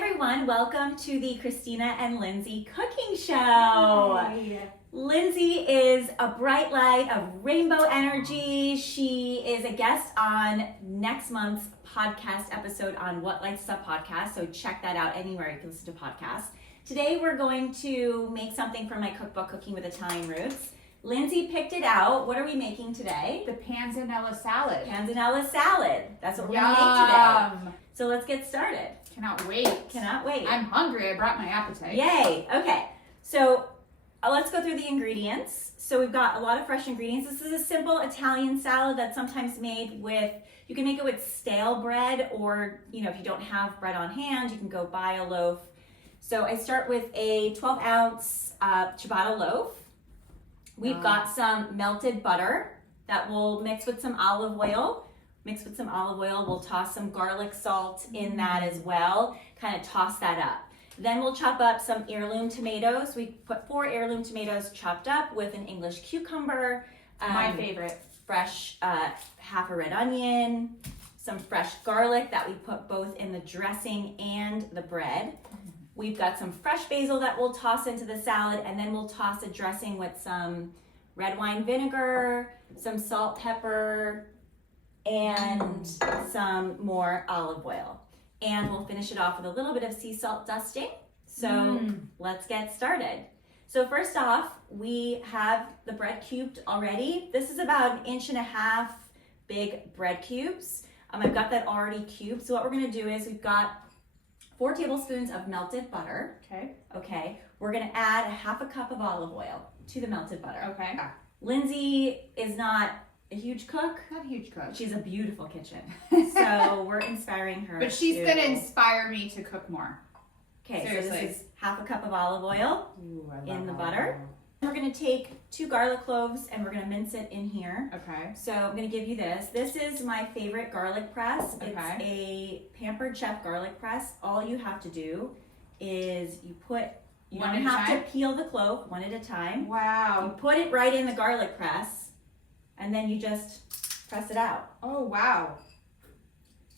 everyone, welcome to the Christina and Lindsay cooking show. Hi. Lindsay is a bright light of rainbow energy. She is a guest on next month's podcast episode on What Lights Us Up podcast, so check that out anywhere you can listen to podcasts. Today we're going to make something from my cookbook, Cooking with Italian Roots. Lindsay picked it out. What are we making today? The panzanella salad. Panzanella salad. That's what we're going to Yum. make today. So let's get started. Cannot wait. Cannot wait. I'm hungry. I brought my appetite. Yay. Okay. So let's go through the ingredients. So we've got a lot of fresh ingredients. This is a simple Italian salad that's sometimes made with, you can make it with stale bread, or, if you don't have bread on hand, you can go buy a loaf. So I start with a 12-ounce ciabatta loaf. We've got some melted butter that we'll mix with some olive oil. We'll toss some garlic salt in that as well. Kind of toss that up. Then we'll chop up some heirloom tomatoes. We put 4 heirloom tomatoes chopped up with an English cucumber. My favorite. Fresh half a red onion. Some fresh garlic that we put both in the dressing and the bread. We've got some fresh basil that we'll toss into the salad, and then we'll toss a dressing with some red wine vinegar, some salt, pepper, and some more olive oil. And we'll finish it off with a little bit of sea salt dusting. So let's get started. So first off, we have the bread cubed already. This is about 1.5 inch big bread cubes. I've got that already cubed. So what we're gonna do is we've got 4 tablespoons of melted butter. Okay. We're gonna add a 1/2 cup of olive oil to the melted butter. Okay. Lindsay is not a huge cook. Not a huge cook. She's a beautiful kitchen. So we're inspiring her. But she's gonna inspire me to cook more. Okay, Seriously. so this is 1/2 cup of olive oil in the butter. Oil. We're gonna take 2 garlic cloves and we're gonna mince it in here. Okay. So I'm gonna give you this. This is my favorite garlic press. Okay. It's a Pampered Chef garlic press. All you have to do is you One don't at a have time? to peel the clove, one at a time. You Wow. put it right in the garlic press and then you just press it out. Oh wow.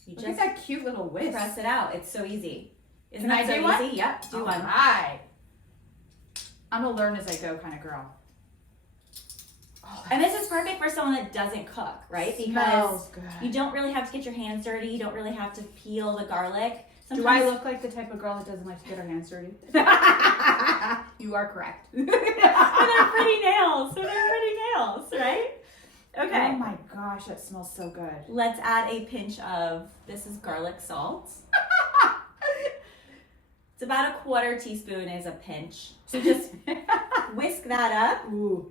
You Look at just that cute little whisk. press it out. It's so easy. Isn't Can that I so do one? easy? Yep, do one. Alright. I'm a learn as I go kind of girl. Oh, And this is perfect for someone that doesn't cook, right? smells Because good. you don't really have to get your hands dirty. You don't really have to peel the garlic. Do I look like the type of girl that doesn't like to get her hands dirty? You are correct. But they're pretty nails. Right? Okay. Oh my gosh, that smells so good. Let's add a pinch of, this is garlic salt. It's about 1/4 teaspoon is a pinch. So just whisk that up. Ooh.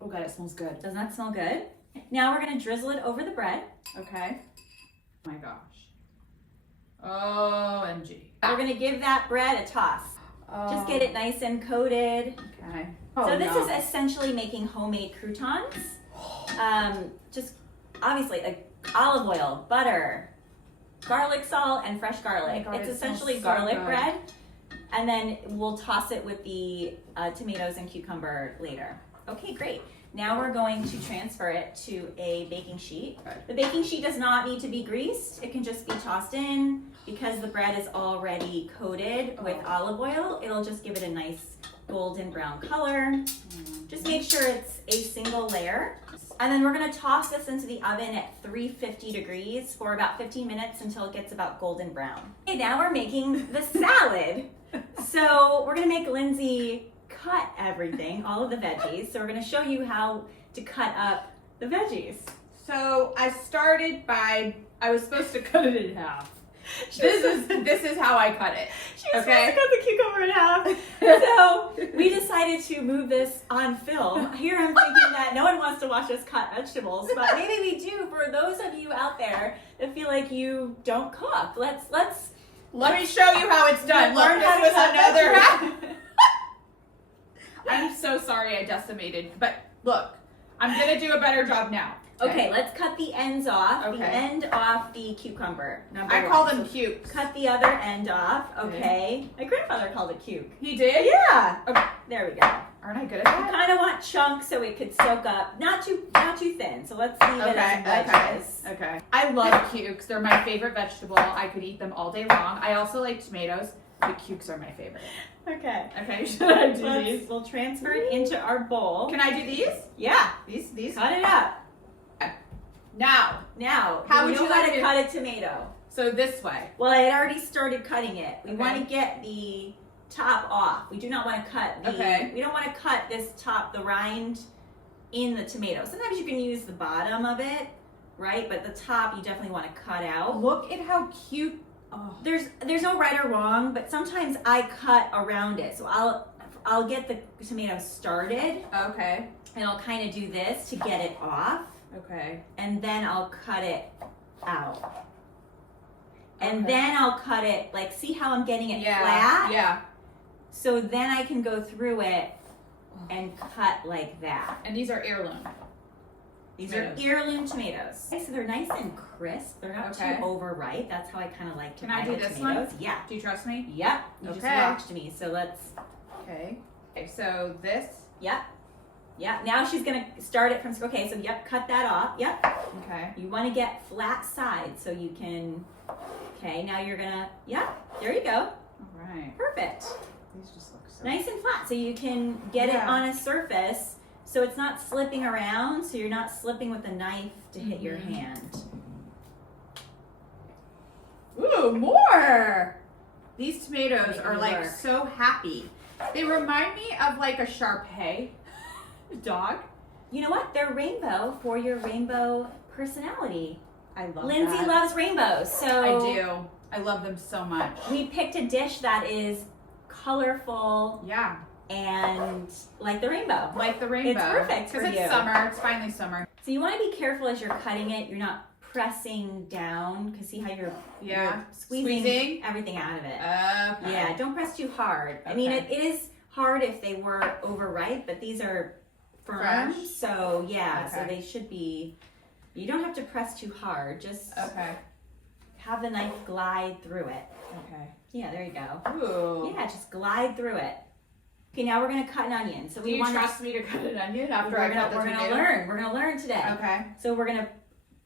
Oh god, it smells good. Doesn't that smell good? Now we're gonna drizzle it over the bread. Okay. Oh my gosh. OMG. We're gonna give that bread a toss. Just get it nice and coated. Okay. So this is essentially making homemade croutons. Just obviously like olive oil, butter, garlic salt, and fresh garlic. Oh my God, It's it smells essentially so garlic good. bread. And then we'll toss it with the tomatoes and cucumber later. Okay, great. Now we're going to transfer it to a baking sheet. Okay. The baking sheet does not need to be greased. It can just be tossed in. Because the bread is already coated with olive oil, it'll just give it a nice golden brown color. Just make sure it's a single layer. And then we're gonna toss this into the oven at 350 degrees for about 15 minutes until it gets about golden brown. Okay, now we're making the salad. So we're gonna make Lindsay cut everything, all of the veggies. So we're gonna show you how to cut up the veggies. So I was supposed to cut it in half. This is how I cut it. She was supposed to cut the cucumber in half. So we decided to move this on film. Here I'm thinking that no one wants to watch us cut vegetables, but maybe we do for those of you out there that feel like you don't cook. Let me show you how it's done. learn Look, how to this was cut another half. vegetables. I'm so sorry I decimated, but look, I'm gonna do a better job now. Okay, let's cut the ends off. Okay. The end off the cucumber. I call them cukes. Cut the other end off. Okay. My grandfather called it cuke. He did? Yeah. Okay. There we go. Aren't I good at You that? kind of want chunks so it could soak up. Not too thin. So let's leave it as wedges. Okay. I love cukes. They're my favorite vegetable. I could eat them all day long. I also like tomatoes, but cukes are my favorite. Okay. Okay, should I do these? We'll transfer it into our bowl. Can I do these? Yeah. These? Cut it up. Now. How would you you know how like to me to- cut a tomato? So this way. Well, I had already started cutting it. We Okay. want to get the top off. We do not want to cut the. Okay. We don't want to cut this top, the rind, in the tomato. Sometimes you can use the bottom of it, right? But the top you definitely want to cut out. Look at how cute. Oh. There's no right or wrong, but sometimes I cut around it. So I'll get the tomato started, Okay. and I'll kind of do this to get it off, Okay. and then I'll cut it out. And Okay. then I'll cut it, like, see how I'm getting it Yeah. flat? Yeah. So then I can go through it and cut like that. And these are heirloom. These Tomatoes. are heirloom tomatoes. Okay, so they're nice and crisp. They're not Okay. too overripe. That's how I kind of like to Can I buy do the this one? tomatoes. Yeah. Do you trust me? Yep. You just Okay. watched me. So let's. Okay. Okay, so this. Yep. Yeah. Now she's gonna start it from. Okay. So yep. Cut that off. Yep. Okay. You want to get flat sides so you can. Okay. Now you're gonna. Yep. There you go. All right. Perfect. These just look so Nice and flat, so you can get it Yeah. on a surface so it's not slipping around, so you're not slipping with a knife to hit your Mhm. hand. Ooh, more! These tomatoes Making are it like work. so happy. They remind me of like a Shar-Pei dog. You know what? They're rainbow for your rainbow personality. I love Lindsay that. loves rainbows, so I do. I love them so much. we picked a dish that is colorful Yeah, and like the rainbow. like the rainbow. It's perfect for Because it's you. summer. It's finally summer. So you want to be careful as you're cutting it. You're not pressing down, because see how you're squeezing everything out of it. Okay. Yeah, don't press too hard. I mean, Okay. it is hard if they were overripe, but these are firm. Fresh? So, yeah, so Okay. they should be, you don't have to press too hard. Just Okay. have the knife glide through it. Okay. Yeah, there you go. Ooh. Yeah, just glide through it. Okay, now we're going to cut an onion. So Do we you want trust me to cut an onion after we're I gonna, cut the we're gonna tomato? learn. We're going to learn today. Okay. So we're going to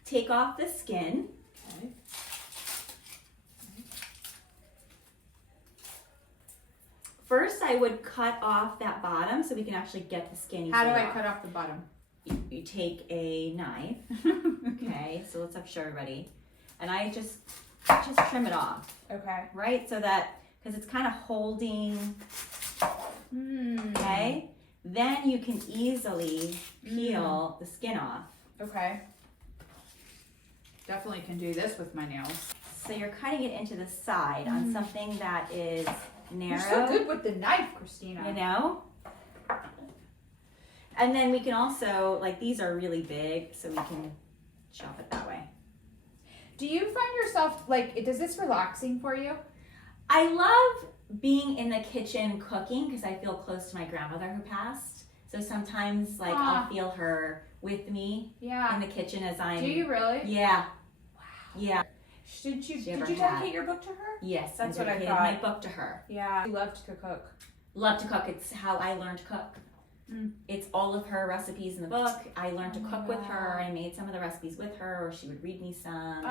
take off the skin. Okay. First, I would cut off that bottom so we can actually get the skin easily How do I off. cut off the bottom? You take a knife. Okay, so let's show everybody. And I just trim it off, Okay. right? So that, because it's kind of holding, okay? Then you can easily peel the skin off. Okay. Definitely can do this with my nails. So you're cutting it into the side on something that is narrow. You're so good with the knife, Christina. You know? And then we can also, like, these are really big, so we can chop it that way. Do you find yourself, like, does this relaxing for you? I love being in the kitchen cooking because I feel close to my grandmother who passed. So sometimes, like, I'll feel her with me Yeah. in the kitchen as I'm. Do you really? Yeah. Wow. Yeah. Did you ever dedicate had. your book to her? Yes. That's I what I dedicated thought. my book to her. Yeah. You loved to cook. Love to cook. It's how I learned to cook. It's all of her recipes in the book. I learned to cook with her. I made some of the recipes with her, or she would read me some.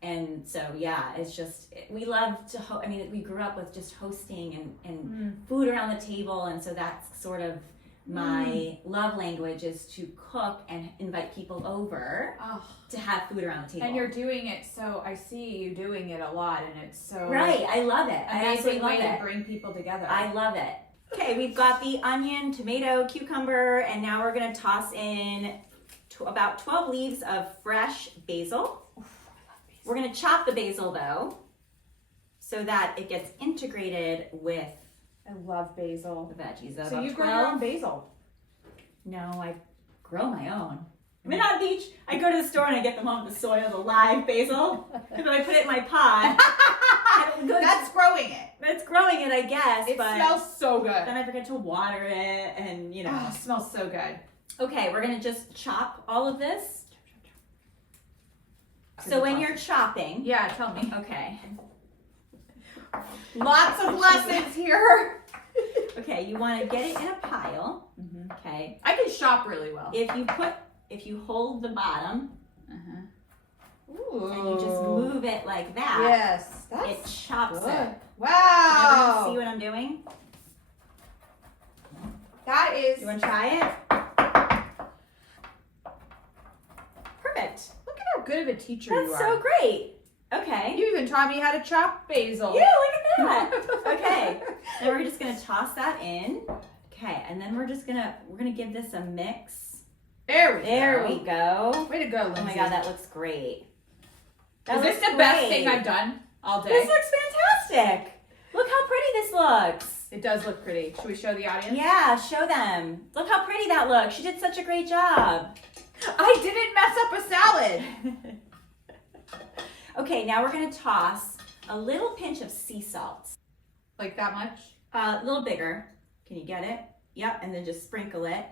And so, yeah, it's just, we love to, I mean, we grew up with just hosting and food around the table. And so that's sort of my love language, is to cook and invite people over to have food around the table. And you're doing it, so I see you doing it a lot, and it's so right. I love it. I absolutely amazing love way it. to bring people together. I love it. Okay, we've got the onion, tomato, cucumber, and now we're gonna toss in about 12 leaves of fresh basil. We're gonna chop the basil though, so that it gets integrated with I love basil. the veggies. So you grow your own basil? No, I grow my own. I'm in on the beach. I go to the store and I get them off the soil, the live basil, and then I put it in my pot. That's growing it. That's growing it, I guess. It but smells so good. then I forget to water it, and you know. Oh, it smells so good. Okay, we're gonna just chop all of this. So when you're chopping, yeah, tell me. okay. Lots of lessons here. Okay, you want to get it in a pile. Mm-hmm. Okay. I can shop really well. If you hold the bottom Ooh. and you just move it like that, Yes, it chops good. it. Wow. Everyone see what I'm doing? That is. You want to try it? Perfect. Look at how good of a teacher you That's are. so great. Okay. You even taught me how to chop basil. Yeah, look at that. Okay. Now we're just gonna toss that in. Okay, and then we're gonna give this a mix. There we go. Way to go, Lindsay. Oh my god, that looks great. Is this the best thing I've done all day? This looks fantastic. Look how pretty this looks. It does look pretty. Should we show the audience? Yeah, show them. Look how pretty that looks. She did such a great job. I didn't mess up a salad. Okay, now we're gonna toss a little pinch of sea salt. Like that much? A little bigger. Can you get it? Yep, and then just sprinkle it.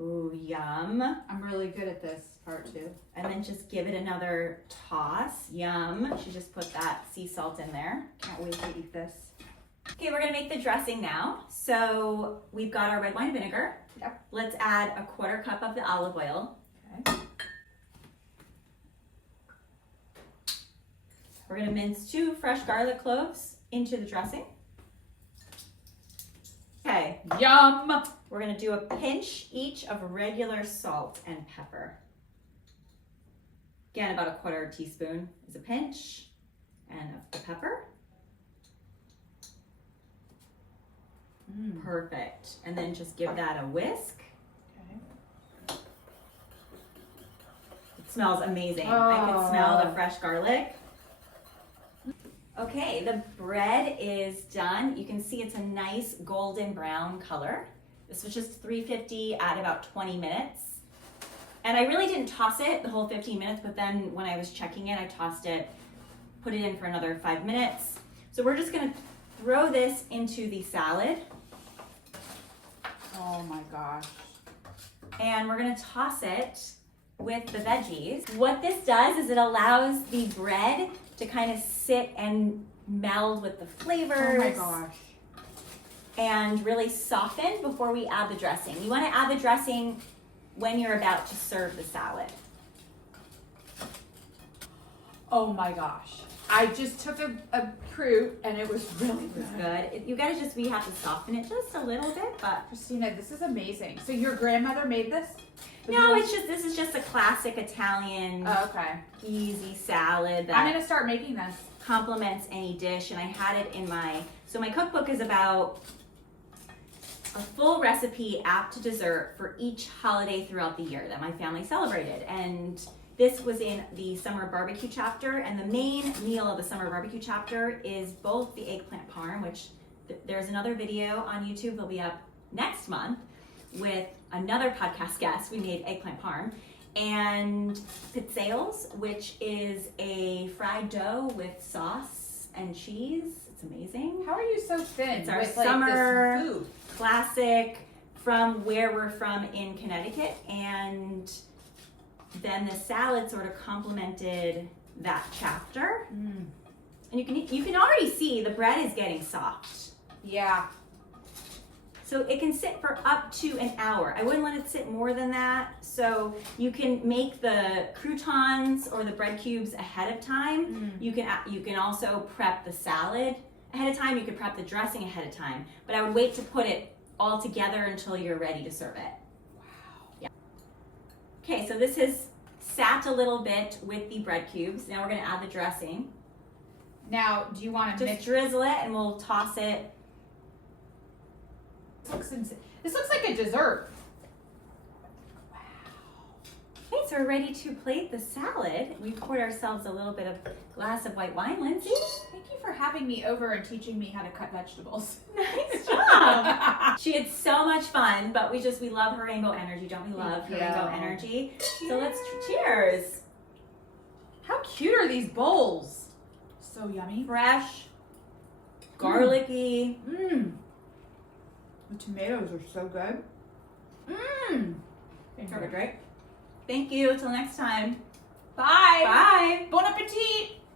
Ooh, yum. I'm really good at this part too. And then just give it another toss. Yum. She just put that sea salt in there. Can't wait to eat this. Okay, we're gonna make the dressing now. So we've got our red wine vinegar. Yep. Let's add a 1/4 cup of the olive oil. Okay. We're gonna mince 2 fresh garlic cloves into the dressing. Okay, Yum. we're gonna do a pinch each of regular salt and pepper. Again, about a 1/4 teaspoon is a pinch, and of the pepper. Perfect. And then just give that a whisk. Okay. It smells amazing. I can smell the fresh garlic. Okay, the bread is done. You can see it's a nice golden brown color. This was just 350 at about 20 minutes. And I really didn't toss it the whole 15 minutes, but then when I was checking it, I tossed it, put it in for another 5 minutes. So we're just gonna throw this into the salad. Oh my gosh. And we're gonna toss it with the veggies. What this does is it allows the bread to kind of sit and meld with the flavors. Oh my gosh. And really soften before we add the dressing. You wanna add the dressing when you're about to serve the salad. Oh my gosh. I just took a fruit and it was really good. Good. You gotta we have to soften it just a little bit, but. Christina, this is amazing. So your grandmother made this? No, this is just a classic Italian, Oh, okay. easy salad that I'm gonna start making this. complements any dish. And I had it in my cookbook is about a full recipe apt to dessert for each holiday throughout the year that my family celebrated. And this was in the summer barbecue chapter, and the main meal of the summer barbecue chapter is both the eggplant parm, which there's another video on YouTube that'll be up next month with another podcast guest. We made eggplant parm, and pizzelles, which is a fried dough with sauce and cheese. It's amazing. How are you so thin? It's our with, summer this food? classic from where we're from in Connecticut, and then the salad sort of complemented that chapter. And you can already see the bread is getting soft. Yeah. So it can sit for up to an hour. I wouldn't let it sit more than that. So you can make the croutons or the bread cubes ahead of time. You can also prep the salad ahead of time. You could prep the dressing ahead of time. But I would wait to put it all together until you're ready to serve it. Yeah. Okay, so this has sat a little bit with the bread cubes. Now we're gonna add the dressing. Now, do you want to Just mix? drizzle it and we'll toss it. This looks like a dessert. Okay, so we're ready to plate the salad. We poured ourselves a little bit of glass of white wine, Lindsay. Thank you for having me over and teaching me how to cut vegetables. Nice job. She had so much fun, but we love her rainbow energy, don't we love her rainbow energy? So let's cheers. How cute are these bowls? So yummy. Fresh, garlicky. The tomatoes are so good. Perfect, right? Thank you. Till next time. Bye. Bye. Bon appetit.